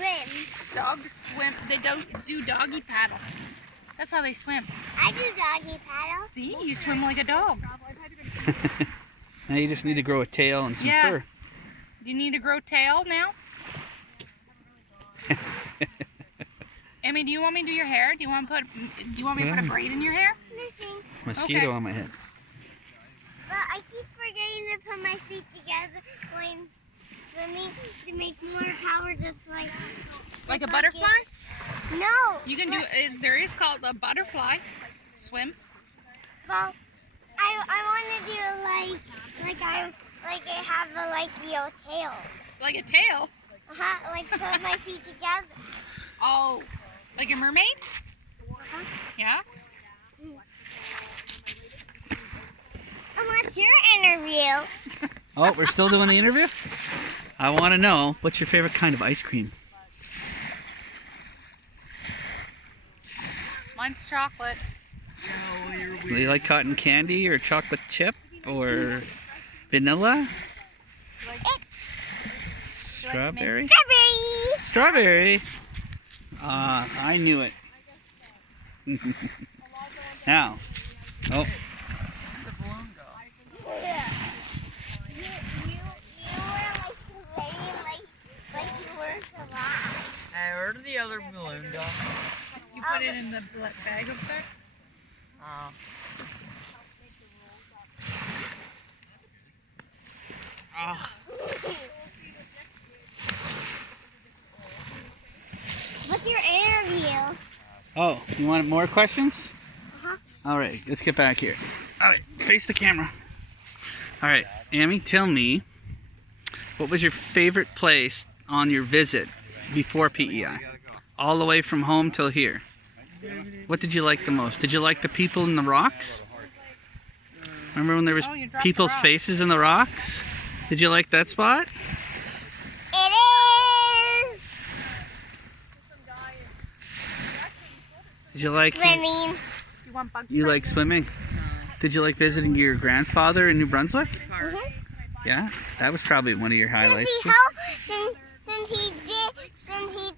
swim. Dogs swim. They don't do doggy paddle. That's how they swim. I do doggy paddle. See, you swim like a dog. Now you just need to grow a tail and some fur. Do you need to grow tail now? Amy, do you want me to do your hair? Do you want me to put a braid in your hair? Nothing. Mosquito on my head. But I keep forgetting to put my feet together when swimming to make more power, just like a butterfly? No. You can do. There is called a butterfly swim. Well, I want to do like I have a tail. Like a tail? Like put my feet together. Oh, like a mermaid? Yeah. And what's your interview? Oh, we're still doing the interview? I want to know, what's your favorite kind of ice cream? Mine's chocolate. Do you like cotton candy or chocolate chip or vanilla? Strawberry? Strawberry! I knew it. Now. Oh. I heard of the other balloon dog. You put it in the bag up there? What's your interview? Oh, you want more questions? Uh-huh. All right, let's get back here. All right, face the camera. All right, Amy, tell me, what was your favorite place on your visit before PEI? All the way from home till here. What did you like the most? Did you like the people in the rocks? Remember when there was people's faces in the rocks? Did you like that spot? It is Did you like swimming. You like swimming? Did you like visiting your grandfather in New Brunswick? Mm-hmm. Yeah, that was probably one of your highlights. Since he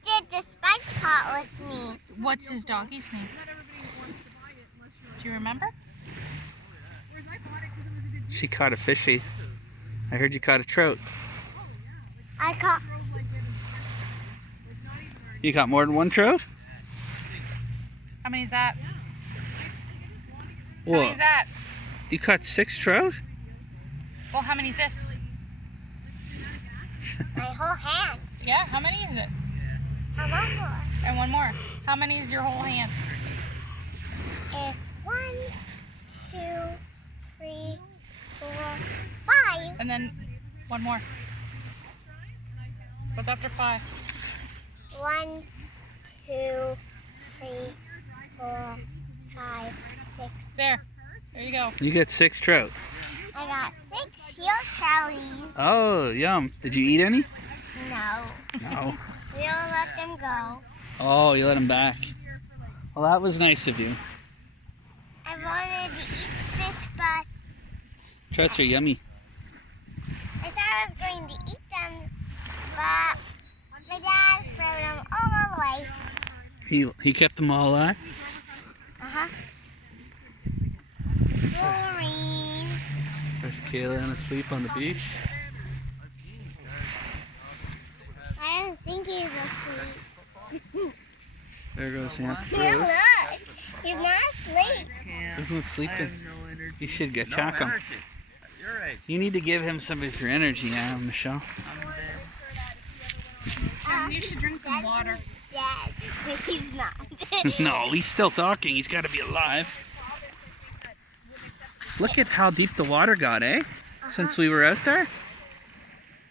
did the sponge pot with me. What's his doggy's name? Do you remember? She caught a fishy. I heard you caught a trout. I caught. You caught more than one trout? How many is that? How Whoa. many is that? You caught 6 trout? Well, how many is this? My whole hand. Yeah, how many is it? And one more. And one more. How many is your whole hand? It's 1, 2, 3, 4, 5. And then one more. What's after 5? 1, 2, 3, 4, 5, 6. There. There you go. You got 6 trout. I got 6 heel trouties. Oh, yum. Did you eat any? No. No. We don't let them go. Oh, you let them back. Well, that was nice of you. I wanted to eat this, but Trouts are yummy. I thought I was going to eat them, but my dad threw them all away. He kept them all alive? Uh-huh. Boring. There's Kaylin asleep on the beach. I don't think he's asleep. There goes Sam. He's not. He's not asleep. He's not sleeping. energy. You should get check him. You're right. You need to give him some of your energy, Michelle. You should drink some water. Dad, but he's not. No, he's still talking. He's got to be alive. Look at how deep the water got, eh? Since we were out there.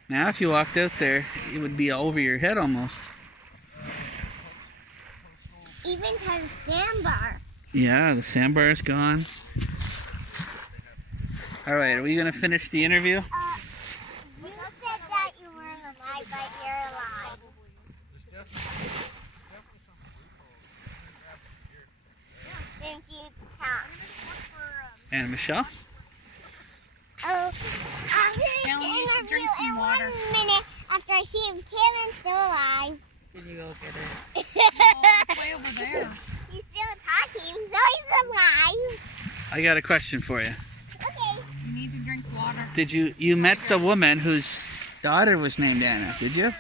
Now, if you walked out there, it would be over your head almost. Even has a sandbar. Yeah, the sandbar is gone. All right, are we going to finish the interview? You said that you weren't alive, but you're alive. Since you talked. And Michelle? Oh, I'm Kelly, you should going to drink some in water. 1 minute after I see if Kaylin's still alive. Can you go get it? Oh, way over there. He's still talking, so he's alive. I got a question for you. Okay. You need to drink water. Did you met the woman whose daughter was named Anna, did you?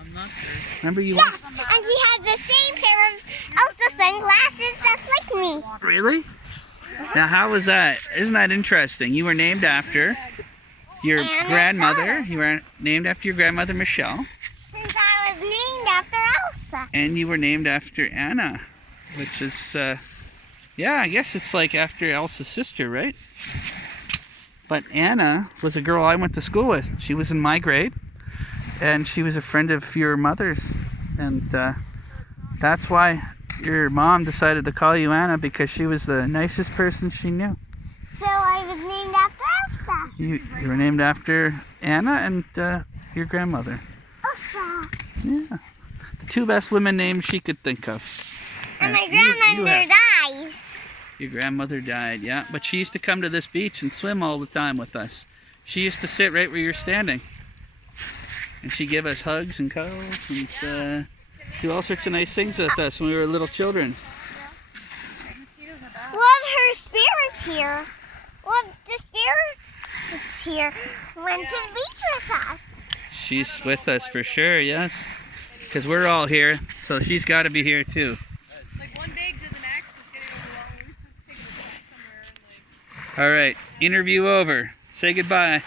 I'm not sure. Remember you Yes, and she has the same pair of Elsa sunglasses just like me. Really? Now how was that? Isn't that interesting? You were named after your Anna's grandmother. daughter. You were named after your grandmother Michelle. Since I was named after Elsa. And you were named after Anna, which is, yeah, I guess it's like after Elsa's sister, right? But Anna was a girl I went to school with. She was in my grade, and she was a friend of your mother's. And that's why your mom decided to call you Anna, because she was the nicest person she knew. So I was named after Elsa. You were named after Anna and your grandmother. Elsa. Yeah. The two best women names she could think of. And my You grandmother have- died. Your grandmother died, yeah. But she used to come to this beach and swim all the time with us. She used to sit right where you're standing. And she'd give us hugs and cuddles and do all sorts of nice things with us when we were little children. One of her spirits here. One of the spirits here went to the beach with us. She's with us for sure, yes. Because we're all here, so she's got to be here too. Like one day to the next is getting overwhelming. We just have to take a walk somewhere and like. All right, interview over. Say goodbye.